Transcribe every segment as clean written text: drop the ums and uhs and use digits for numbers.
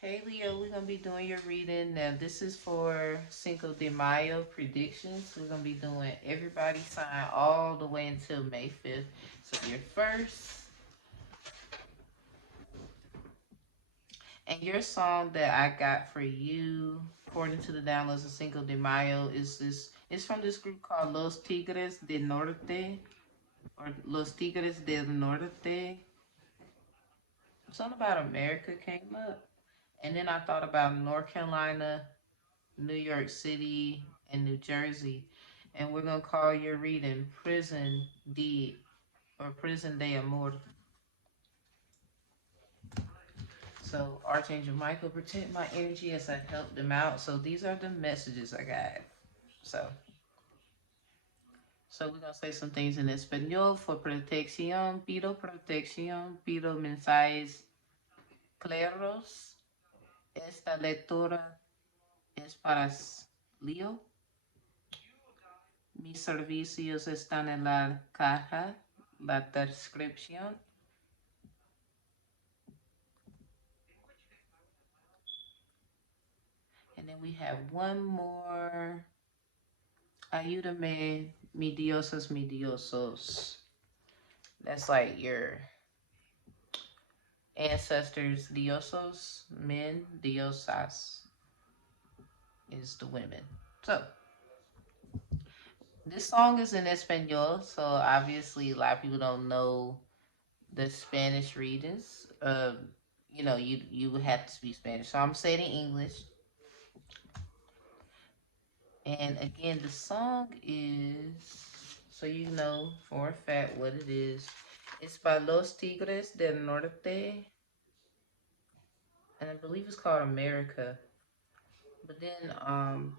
Hey Leo, we're gonna be doing your reading. Now this is for Cinco de Mayo predictions. We're gonna be doing everybody sign all the way until May 5th. So your first and your song that I got for you, according to the downloads of Cinco de Mayo, is this it's from this group called Los Tigres del Norte or Los Tigres del Norte. Something about America came up. And then I thought about North Carolina, New York City, and New Jersey. And we're going to call your reading Prison de or Prison de Amor. So, Archangel Michael, protect my energy as I help them out. So, these are the messages I got. So, we're going to say some things in Espanol for protección. Pido mensajes claros. Esta lectura es para Leo. Mis servicios están en la caja, la descripción. And then we have one more. Ayúdame, mi diosas, mi diosos. That's like your ancestors, diosos, men, diosas is the women. So, this song is in Espanol, so obviously a lot of people don't know the Spanish readings. You would have to speak Spanish. So I'm saying in English. And again, the song is, so you know for a fact what it is. It's by Los Tigres del Norte. And I believe it's called America. But then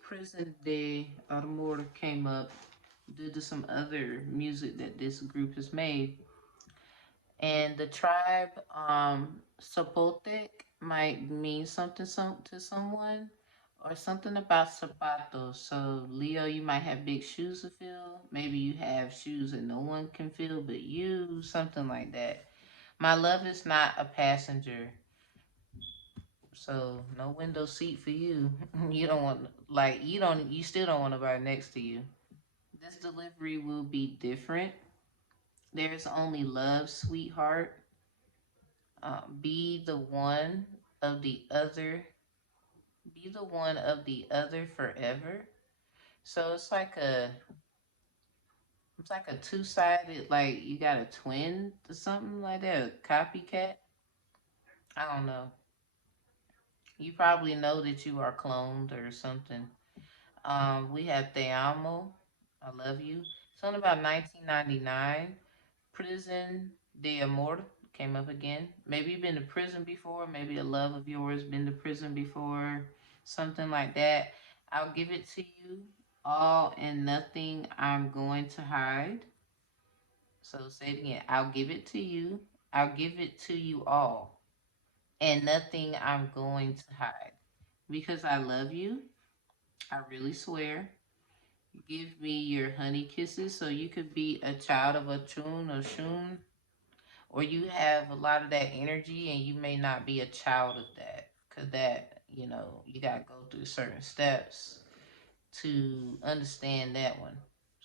Prison de Amor came up due to some other music that this group has made. And the tribe Zapotec might mean something to someone or something about zapatos. So Leo, you might have big shoes to fill. Maybe you have shoes that no one can fill but you, something like that. My love is not a passenger. So no window seat for you. You don't want you still don't want nobody next to you. This delivery will be different. There's only love, sweetheart. Be the one of the other. Be the one of the other forever. So it's like a two-sided, like you got a twin or something like that, a copycat. I don't know. You probably know that you are cloned or something. We have Te Amo, I love you. Something about 1999. Prison de Amor came up again. Maybe you've been to prison before. Maybe a love of yours been to prison before. Something like that. I'll give it to you. All and nothing I'm going to hide. So say it again. I'll give it to you. I'll give it to you all. And nothing I'm going to hide. Because I love you. I really swear. Give me your honey kisses so you could be a child of a Chun or Shun, or you have a lot of that energy and you may not be a child of that because you got to go through certain steps to understand that one.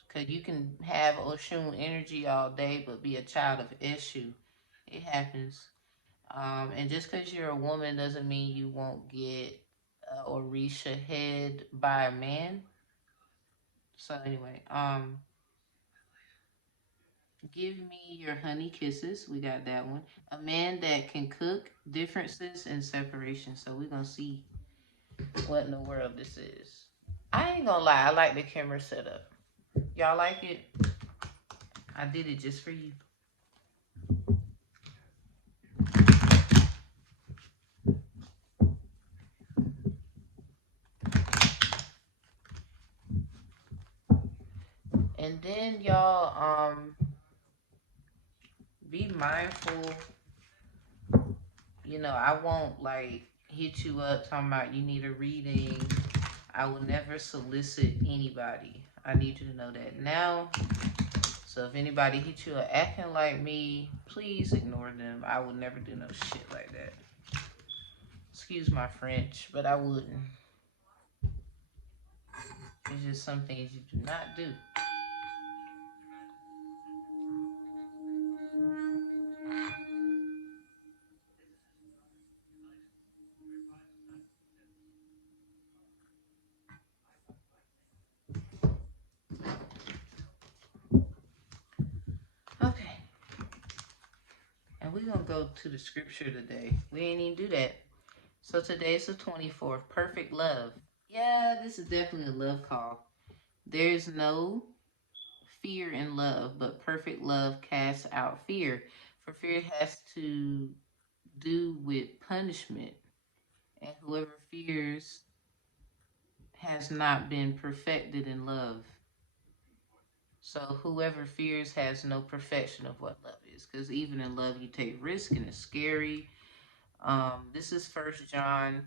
Because you can have Oshun energy all day but be a child of Eshu. It happens. And just because you're a woman doesn't mean you won't get or reach ahead by a man. So anyway, give me your honey kisses. We got that one. A man that can cook, differences and separation. So we're gonna see what in the world this is. I ain't gonna lie, I like the camera setup. Y'all like it? I did it just for you. And then y'all be mindful. I won't like hit you up talking about you need a reading. I will never solicit anybody. I need you to know that now. So if anybody hits you acting like me, please ignore them. I will never do no shit like that. Excuse my French, but I wouldn't. It's just some things you do not do. Okay. And we're going to go to the scripture today. We ain't even do that. So today is the 24th. Perfect love. Yeah, this is definitely a love call. There's no fear in love, but perfect love casts out fear. For fear has to do with punishment. And whoever fears has not been perfected in love. So whoever fears has no perfection of what love is. Because even in love, you take risk and it's scary. This is First John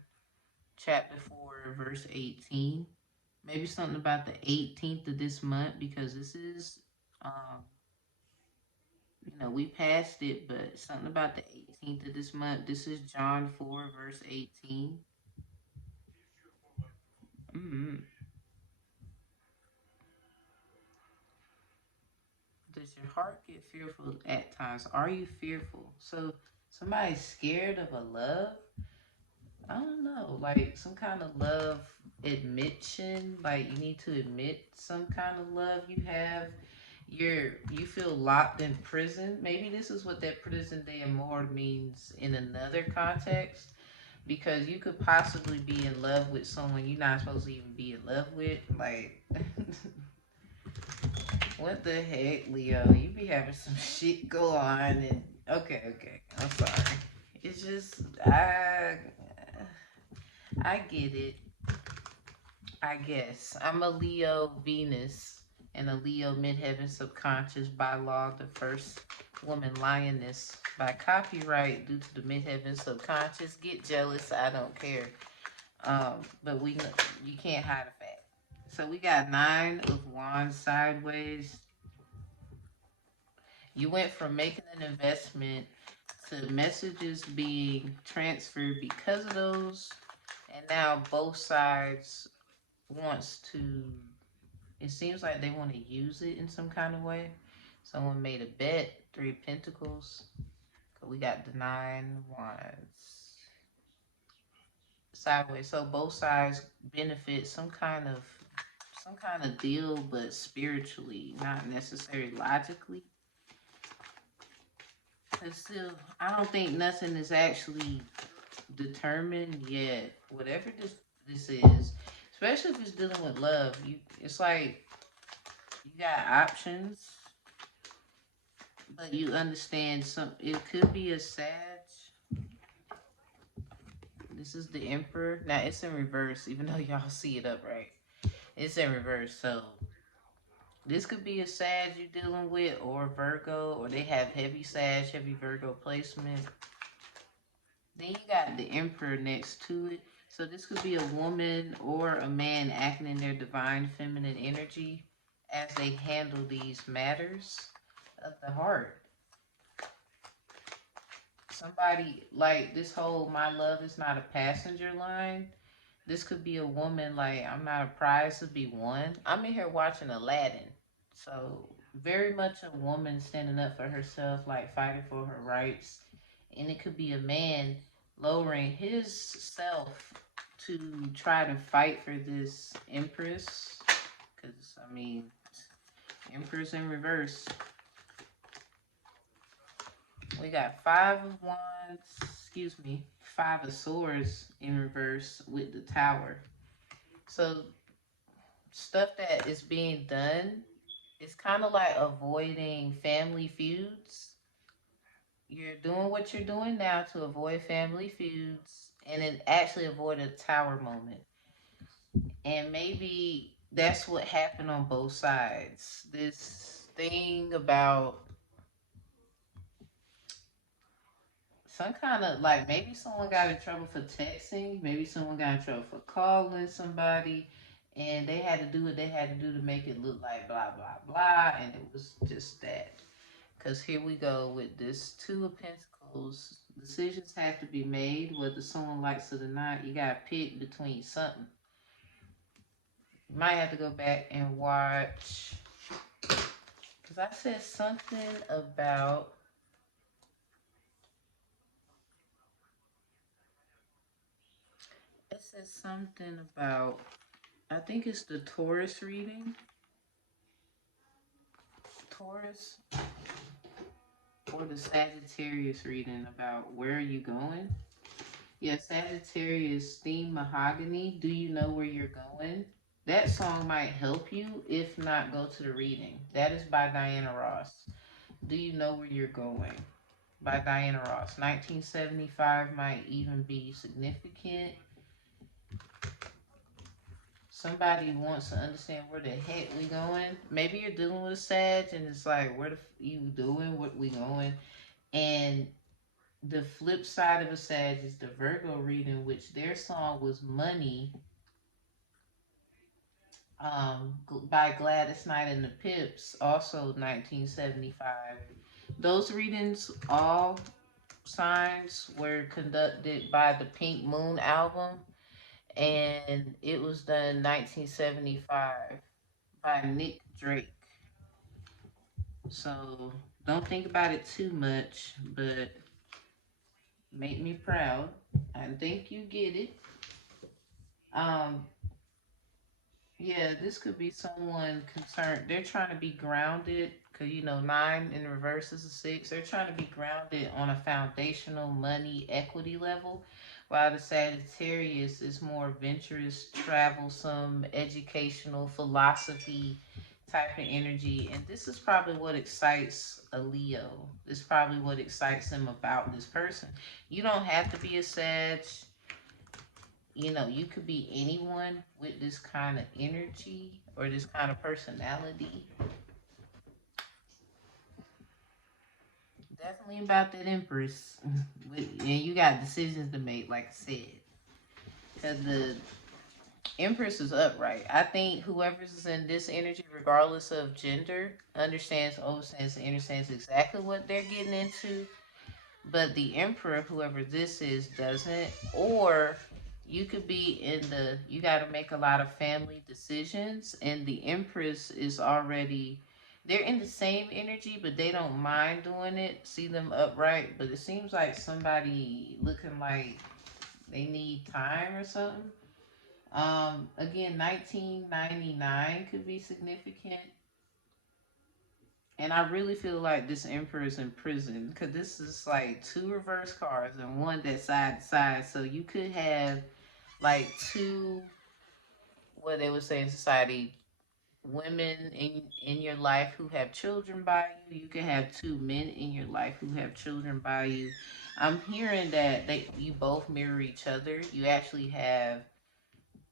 chapter 4, verse 18. Maybe something about the 18th of this month because this is, we passed it, but something about the 18th of this month. This is John 4, verse 18. Mm-hmm. Does your heart get fearful at times? Are you fearful? So somebody's scared of a love? I don't know, like some kind of love admission, like you need to admit some kind of love you have. You feel locked in prison. Maybe this is what that prison de amor means in another context, because you could possibly be in love with someone you're not supposed to even be in love with. Like, what the heck, Leo? You be having some shit go on, and okay, I'm sorry. It's just I get it. I guess I'm a Leo Venus and a Leo Midheaven subconscious by law, the first woman lioness by copyright due to the Midheaven subconscious. Get jealous, I don't care. But you can't hide a fact. So we got 9 of Wands sideways. You went from making an investment to messages being transferred because of those, and now both sides wants to, it seems like they want to use it in some kind of way. Someone made a bet, 3 of Pentacles. We got the 9 of Wands sideways. So both sides benefit some kind of deal, but spiritually, not necessarily logically. Cause still, I don't think nothing is actually determined yet. Whatever this is, especially if it's dealing with love, it's like you got options, but you understand some. It could be a Sag. This is the Emperor. Now it's in reverse, even though y'all see it upright. It's in reverse, so this could be a Sag you're dealing with, or Virgo, or they have heavy Sag, heavy Virgo placement. Then you got the Emperor next to it. So this could be a woman or a man acting in their divine feminine energy as they handle these matters of the heart. Somebody like this whole "my love is not a passenger" line. This could be a woman like, "I'm not a prize to be won." I'm in here watching Aladdin. So very much a woman standing up for herself, like fighting for her rights. And it could be a man lowering his self to try to fight for this Empress. Because, I mean, Empress in reverse. We got 5 of Wands, 5 of Swords in reverse with the Tower. So stuff that is being done is kind of like avoiding family feuds. You're doing what you're doing now to avoid family feuds and then actually avoid a Tower moment. And maybe that's what happened on both sides. This thing about some kind of, like, maybe someone got in trouble for texting, maybe someone got in trouble for calling somebody, and they had to do what they had to do to make it look like blah blah blah, and it was just that. Because here we go with this 2 of Pentacles. Decisions have to be made, whether someone likes it or not. You gotta pick between something. You might have to go back and watch, because I said something about, it says something about, I think it's the Taurus reading. Taurus or the Sagittarius reading about where are you going? Yeah, Sagittarius theme mahogany. Do you know where you're going? That song might help you. If not, go to the reading. That is by Diana Ross. Do you know where you're going? By Diana Ross. 1975 might even be significant. Somebody wants to understand where the heck we going. Maybe you're dealing with a Sag and it's like, where the you doing? What we going? And the flip side of a Sag is the Virgo reading, which their song was Money, by Gladys Knight and the Pips, also 1975. Those readings, all signs, were conducted by the Pink Moon album, and it was done 1975 by Nick Drake. So don't think about it too much, but make me proud. I think you get it. Um, Yeah, this could be someone concerned. They're trying to be grounded because, you know, nine in reverse is a six. They're trying to be grounded on a foundational money equity level, while the Sagittarius is more adventurous, travel, educational, philosophy type of energy. And this is probably what excites a Leo. This is probably what excites them about this person. You don't have to be a Sag. You know, you could be anyone with this kind of energy or this kind of personality. Definitely about that Empress. And you got decisions to make, like I said. Because the Empress is upright. I think whoever's in this energy, regardless of gender, understands, understands, and understands exactly what they're getting into. But the Emperor, whoever this is, doesn't. Or you could be in the, you got to make a lot of family decisions, and the Empress is already, they're in the same energy, but they don't mind doing it. See them upright, but it seems like somebody looking like they need time or something. Again, 1999 could be significant. And I really feel like this emperor is in prison because this is like two reverse cards and one that's side to side. So you could have like two, what they would say in society, women in your life who have children by you. You could have two men in your life who have children by you. I'm hearing that you both mirror each other. You actually have,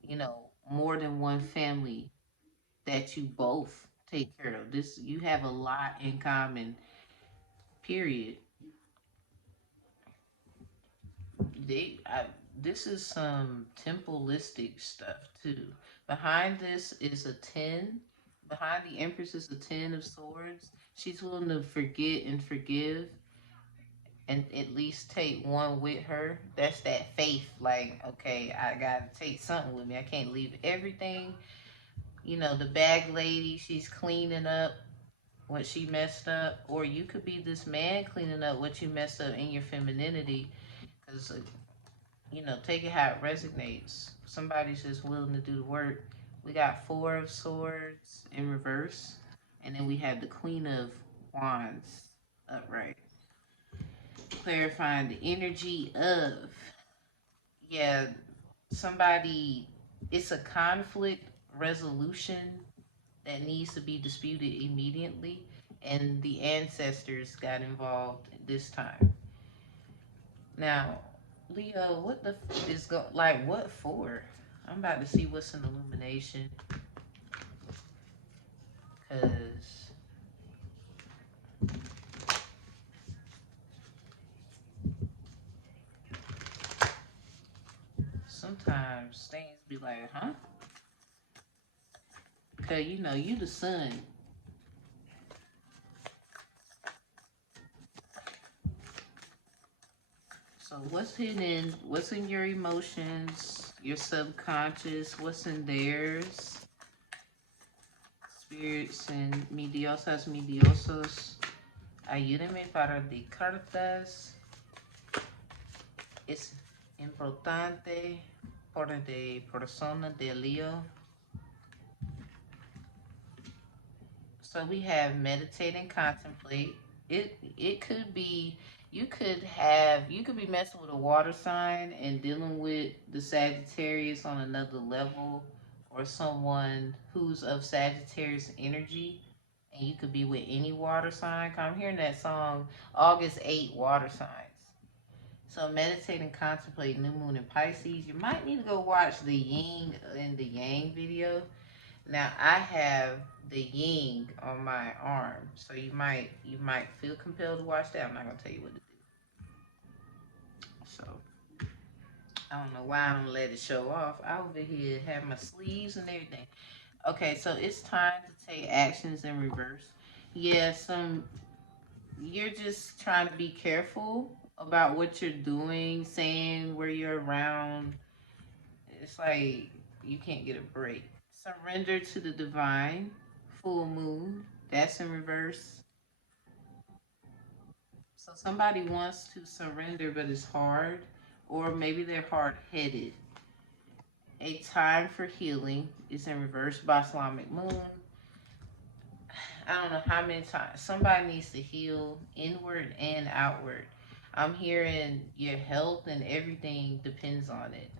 you know, more than one family that you both take care of. This, you have a lot in common. Period. This is some temple-listic stuff too. Behind this is a 10. Behind the Empress is a 10 of swords. She's willing to forget and forgive and at least take one with her. That's that faith. Like, okay, I gotta take something with me. I can't leave everything. You know, the bag lady, she's cleaning up what she messed up. Or you could be this man cleaning up what you messed up in your femininity. Because you know, take it how it resonates. Somebody's just willing to do the work. We got Four of Swords in reverse, and then we have the Queen of Wands upright. Clarifying the energy of, yeah, somebody, it's a conflict resolution that needs to be disputed immediately, and the ancestors got involved this time. Now, Leo, what the is like? What for? I'm about to see what's an illumination, cause sometimes things be like, huh? Cause you know you the sun. So what's hidden? What's in your emotions? Your subconscious? What's in theirs? Spirits and midiosas, midiosos. Ayúdeme para de cartas. Es importante por de persona de Leo. So we have meditate and contemplate. It could be you could be messing with a water sign and dealing with the Sagittarius on another level, or someone who's of Sagittarius energy, and you could be with any water sign. I'm hearing that song August 8 water signs. So meditate and contemplate new moon in Pisces. You might need to go watch the yin and the yang video. Now I have the yin on my arm, so you might feel compelled to watch that. I'm not gonna tell you what to do. So I don't know why I don't let it show off. I over here have my sleeves and everything. Okay, so it's time to take actions in reverse. Yeah, you're just trying to be careful about what you're doing, saying, where you're around. It's like you can't get a break. Surrender to the divine. Full moon. That's in reverse. So somebody wants to surrender, but it's hard, or maybe they're hard headed. A time for healing is in reverse by Islamic moon. I don't know how many times somebody needs to heal inward and outward. I'm hearing your health and everything depends on it.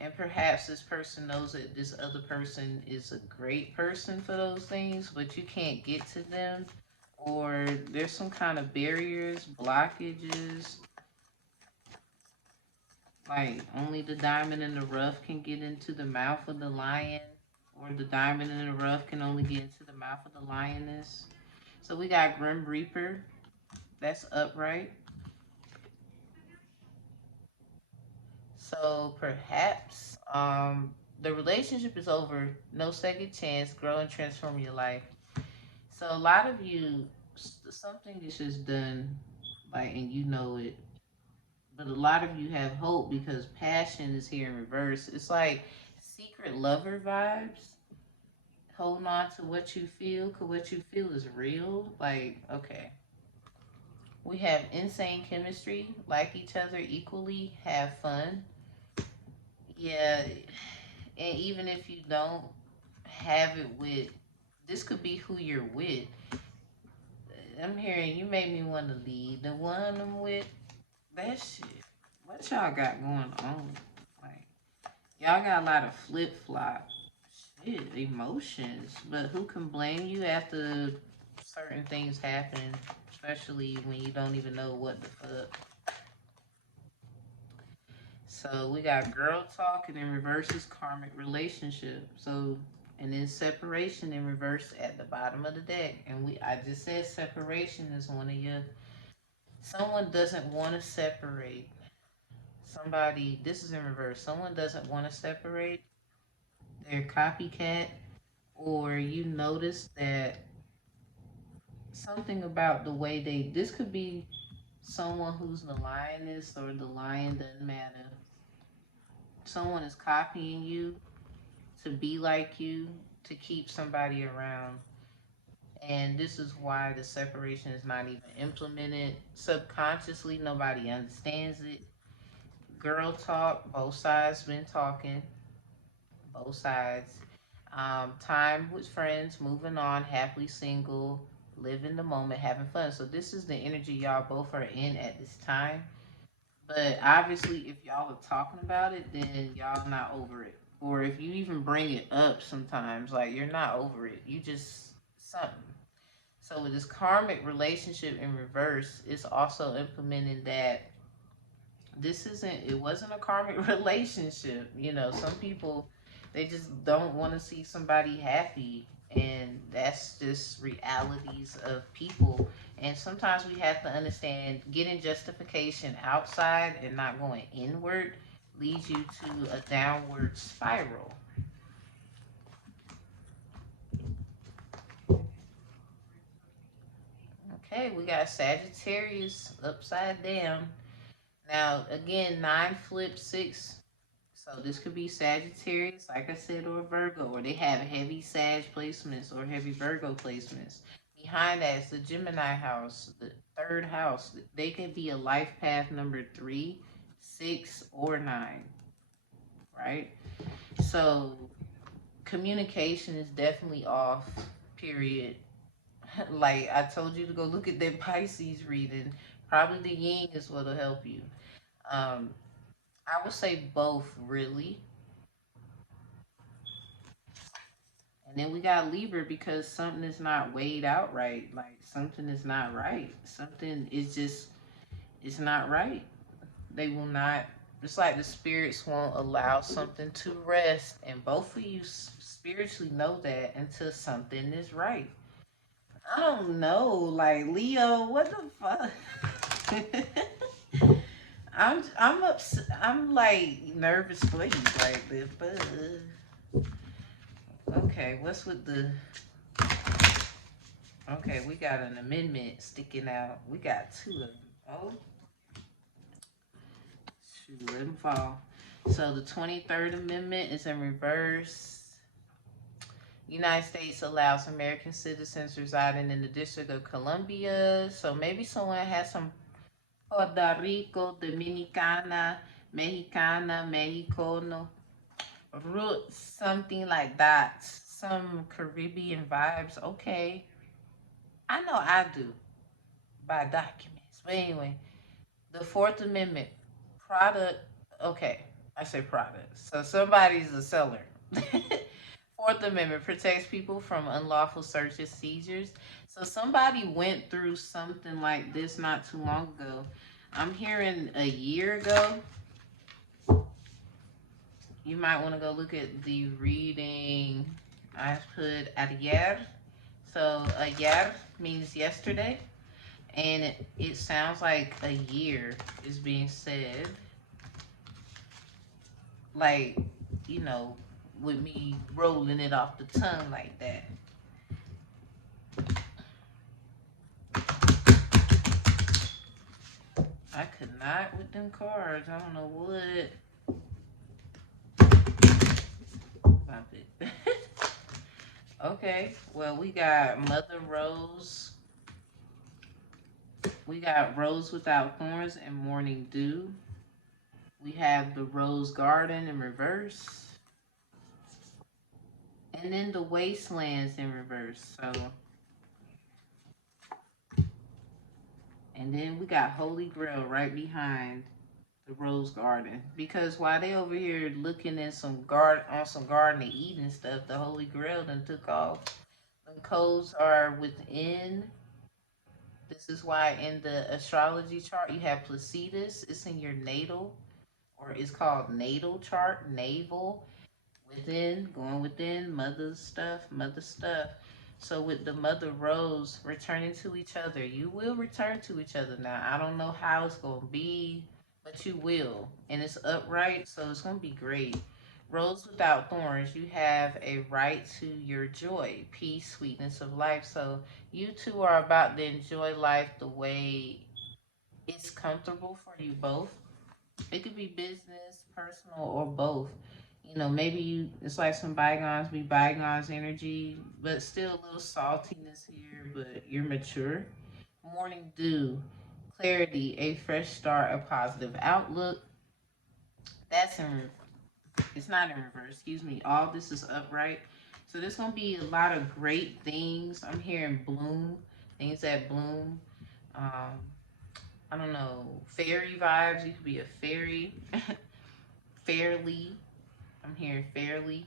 And perhaps this person knows that this other person is a great person for those things, but you can't get to them, or there's some kind of barriers, blockages, like only the diamond in the rough can get into the mouth of the lion, or the diamond in the rough can only get into the mouth of the lioness. So we got Grim Reaper, that's upright. So perhaps the relationship is over, no second chance, grow and transform your life. So a lot of you, something is just done, like, and you know it. But a lot of you have hope because passion is here in reverse. It's like secret lover vibes. Holding on to what you feel, because what you feel is real. Like, okay. We have insane chemistry, like each other equally, have fun. Yeah, and even if you don't have it with, this could be who you're with. I'm hearing you made me want to leave the one I'm with. That shit. What y'all got going on? Like, y'all got a lot of flip flop shit, emotions. But who can blame you after certain things happen, especially when you don't even know what the fuck? So we got girl talk, and in reverse is karmic relationship. So, and then separation in reverse at the bottom of the deck. And I just said separation is one of your, someone doesn't want to separate. Somebody, this is in reverse. Someone doesn't want to separate. They're copycat, or you notice that something about the way they, this could be someone who's the lioness or the lion, doesn't matter. Someone is copying you to be like you, to keep somebody around. And this is why the separation is not even implemented. Subconsciously, nobody understands it. Girl talk, both sides been talking, both sides. Time with friends, moving on, happily single, living the moment, having fun. So this is the energy y'all both are in at this time. But obviously, if y'all are talking about it, then y'all not over it. Or if you even bring it up sometimes, like you're not over it. You just something. So with this karmic relationship in reverse, it's also implementing that this isn't, it wasn't a karmic relationship. You know, some people, they just don't want to see somebody happy, and that's just realities of people. And sometimes we have to understand getting justification outside and not going inward leads you to a downward spiral. Okay, we got Sagittarius upside down. Now, again, 9 flip 6. So this could be Sagittarius, like I said, or Virgo, or they have heavy Sag placements or heavy Virgo placements. Behind that is the Gemini house, the third house. They could be a life path number 3, 6, or 9, right? So communication is definitely off, period. Like I told you to go look at that Pisces reading. Probably the yin is what'll help you. Um, I would say both, really. And then we got Libra because something is not weighed out right. Like something is not right. Something is just, it's not right. They will not, it's like the spirits won't allow something to rest. And both of you spiritually know that until something is right. I don't know. Like, Leo, what the fuck? I'm upset. I'm like nervous for you. Like, okay, what's with the, okay, we got an amendment sticking out. We got two of them. Oh, shoot, let them fall. So the 23rd Amendment is in reverse. United States allows American citizens residing in the District of Columbia. So maybe someone has some Puerto Rico, Dominicana, Mexicana, Mexico, roots, something like that. Some Caribbean vibes. Okay. I know I do by documents. But anyway, the Fourth Amendment, product. Okay, I say product. So somebody's a seller. Fourth Amendment protects people from unlawful searches, seizures. So somebody went through something like this not too long ago. I'm hearing a year ago. You might want to go look at the reading. I put ayer. So ayer means yesterday. And it sounds like a year is being said. Like, you know, with me rolling it off the tongue like that. I could not with them cards. I don't know what. Stop it. Okay, well, we got Mother Rose. We got Rose Without Thorns and Morning Dew. We have the Rose Garden in reverse. And then the Wastelands in reverse. So, and then we got Holy Grail right behind the Rose Garden. Because while they over here looking at some Garden of Eden stuff, the Holy Grail done took off. The codes are within. This is why in the astrology chart you have Placidus. It's in your natal, or it's called natal chart, navel. Within, going within, mother stuff. So with the Mother Rose returning to each other, you will return to each other. Now I don't know how it's gonna be, but you will, and it's upright, so it's gonna be great. Rose Without Thorns, you have a right to your joy, peace, sweetness of life. So you two are about to enjoy life the way it's comfortable for you both. It could be business, personal, or both. You know, maybe you, it's like some bygones be bygones energy, but still a little saltiness here, but you're mature. Morning dew, clarity, a fresh start, a positive outlook. That's in, it's not in reverse, excuse me. All this is upright. So there's going to be a lot of great things. I'm hearing bloom, things that bloom. Um, I don't know, fairy vibes. You could be a fairy. Fairly. I'm hearing fairly.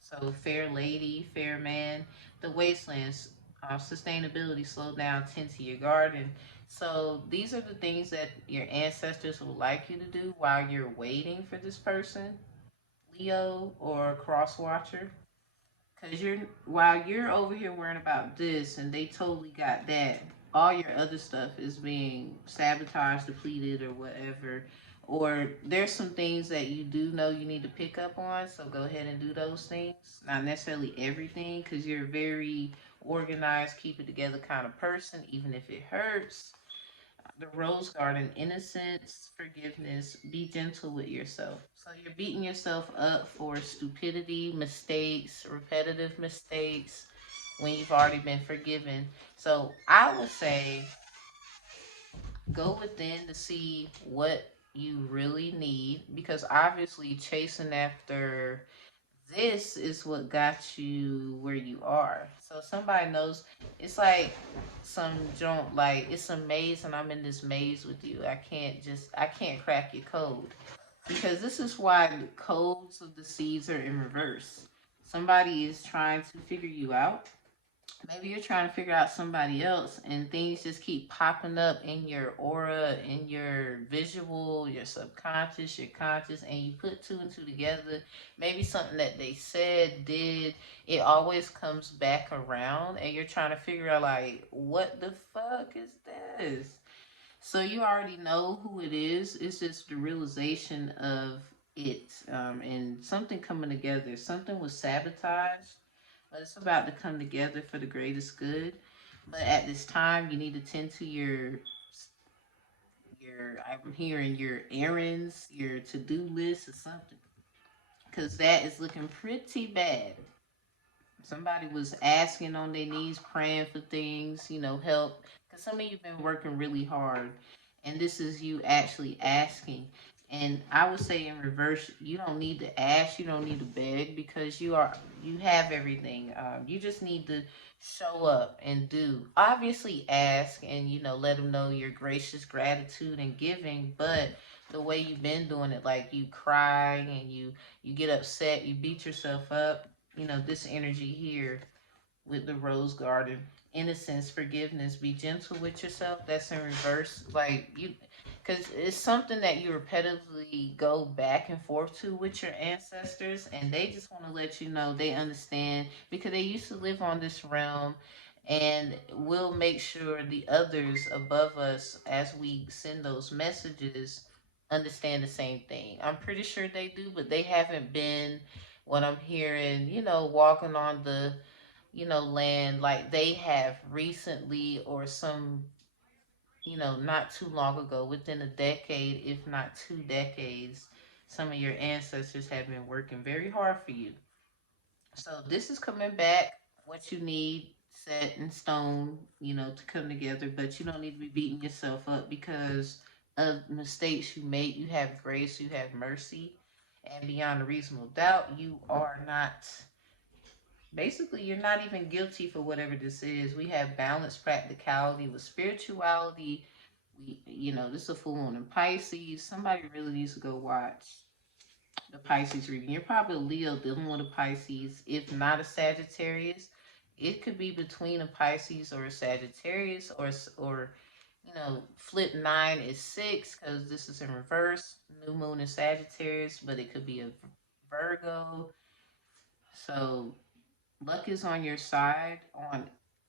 So fair lady, fair man. The wastelands, sustainability, slow down, tend to your garden. So these are the things that your ancestors would like you to do while you're waiting for this person, Leo or cross watcher. Cause you're, while you're over here worrying about this and they totally got that, all your other stuff is being sabotaged, depleted, or whatever. Or there's some things that you do know you need to pick up on, so go ahead and do those things. Not necessarily everything, because you're very organized, keep it together kind of person, even if it hurts. The Rose Garden, innocence, forgiveness, be gentle with yourself. So you're beating yourself up for stupidity, mistakes, repetitive mistakes when you've already been forgiven. So I would say go within to see what you really need, because obviously chasing after this is what got you where you are. So somebody knows, it's like some joint, like it's a maze and I'm in this maze with you. I can't crack your code, because this is why the codes of the seeds are in reverse. Somebody is trying to figure you out. Maybe you're trying to figure out somebody else, and things just keep popping up in your aura, in your visual, your subconscious, your conscious, and you put two and two together. Maybe something that they said, did, it always comes back around, and you're trying to figure out, like, what the fuck is this? So you already know who it is. It's just the realization of it, and something coming together. Something was sabotaged, but it's about to come together for the greatest good. But at this time, you need to tend to your I'm hearing your errands, your to do list, or something, because that is looking pretty bad. Somebody was asking on their knees, praying for things, help. Because some of you've been working really hard, and this is you actually asking. And I would say in reverse, you don't need to ask, you don't need to beg, because you have everything. You just need to show up and do. Obviously, ask and let them know your gracious gratitude and giving, but the way you've been doing it, like you cry and you get upset, you beat yourself up, this energy here with the rose garden, innocence, forgiveness, be gentle with yourself, that's in reverse. Like you, because it's something that you repetitively go back and forth to with your ancestors, and they just want to let you know they understand, because they used to live on this realm, and we'll make sure the others above us, as we send those messages, understand the same thing. I'm pretty sure they do, but they haven't been what I'm hearing, walking on the, land like they have recently, or some, not too long ago, within a decade, if not 2 decades, some of your ancestors have been working very hard for you. So this is coming back, what you need set in stone, to come together, but you don't need to be beating yourself up because of mistakes you made. You have grace, you have mercy, and beyond a reasonable doubt, you are not, basically, you're not even guilty for whatever this is. We have balanced practicality with spirituality. This is a full moon in Pisces. Somebody really needs to go watch the Pisces reading. You're probably a Leo dealing with a Pisces, if not a Sagittarius. It could be between a Pisces or a Sagittarius, or flip 9 is 6, because this is in reverse. New moon in Sagittarius, but it could be a Virgo. So luck is on your side on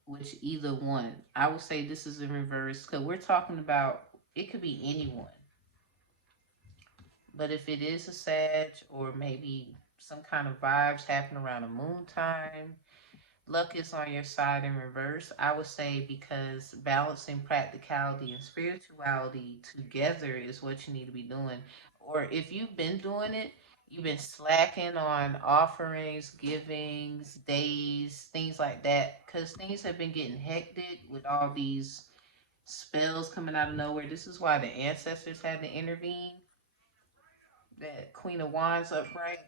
which either one. I would say this is in reverse, because we're talking about, it could be anyone. But if it is a Sag, or maybe some kind of vibes happen around a moon time, luck is on your side in reverse. I would say, because balancing practicality and spirituality together is what you need to be doing. Or if you've been doing it, you've been slacking on offerings, givings, days, things like that, because things have been getting hectic with all these spells coming out of nowhere. This is why the ancestors had to intervene. That Queen of Wands upright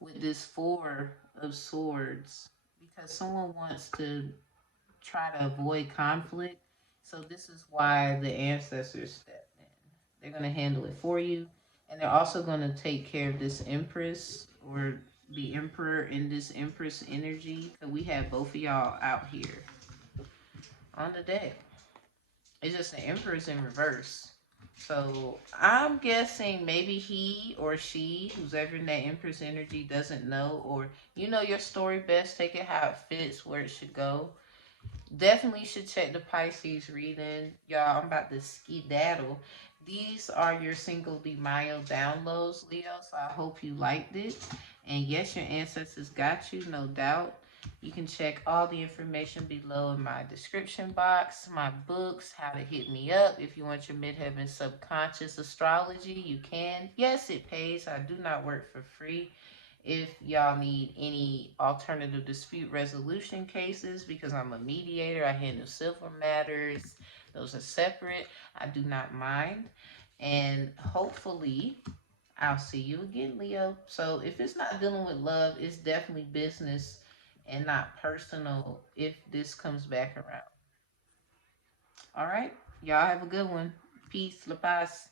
with this Four of Swords, because someone wants to try to avoid conflict. So this is why the ancestors step in. They're going to handle it for you, and they're also going to take care of this Empress, or the Emperor in this Empress energy. Cause we have both of y'all out here on the deck. It's just the Emperor's in reverse. So I'm guessing maybe he or she, who's ever in that Empress energy, doesn't know, or your story best. Take it how it fits, where it should go. Definitely should check the Pisces reading. Y'all, I'm about to skedaddle. These are your single de Mayo downloads, Leo. So I hope you liked it. And yes, your ancestors got you, no doubt. You can check all the information below in my description box, my books, how to hit me up. If you want your Midheaven subconscious astrology, you can. Yes, it pays. I do not work for free. If y'all need any alternative dispute resolution cases, because I'm a mediator, I handle civil matters. Those are separate. I do not mind. And hopefully, I'll see you again, Leo. So if it's not dealing with love, it's definitely business and not personal if this comes back around. All right. Y'all have a good one. Peace. La paz.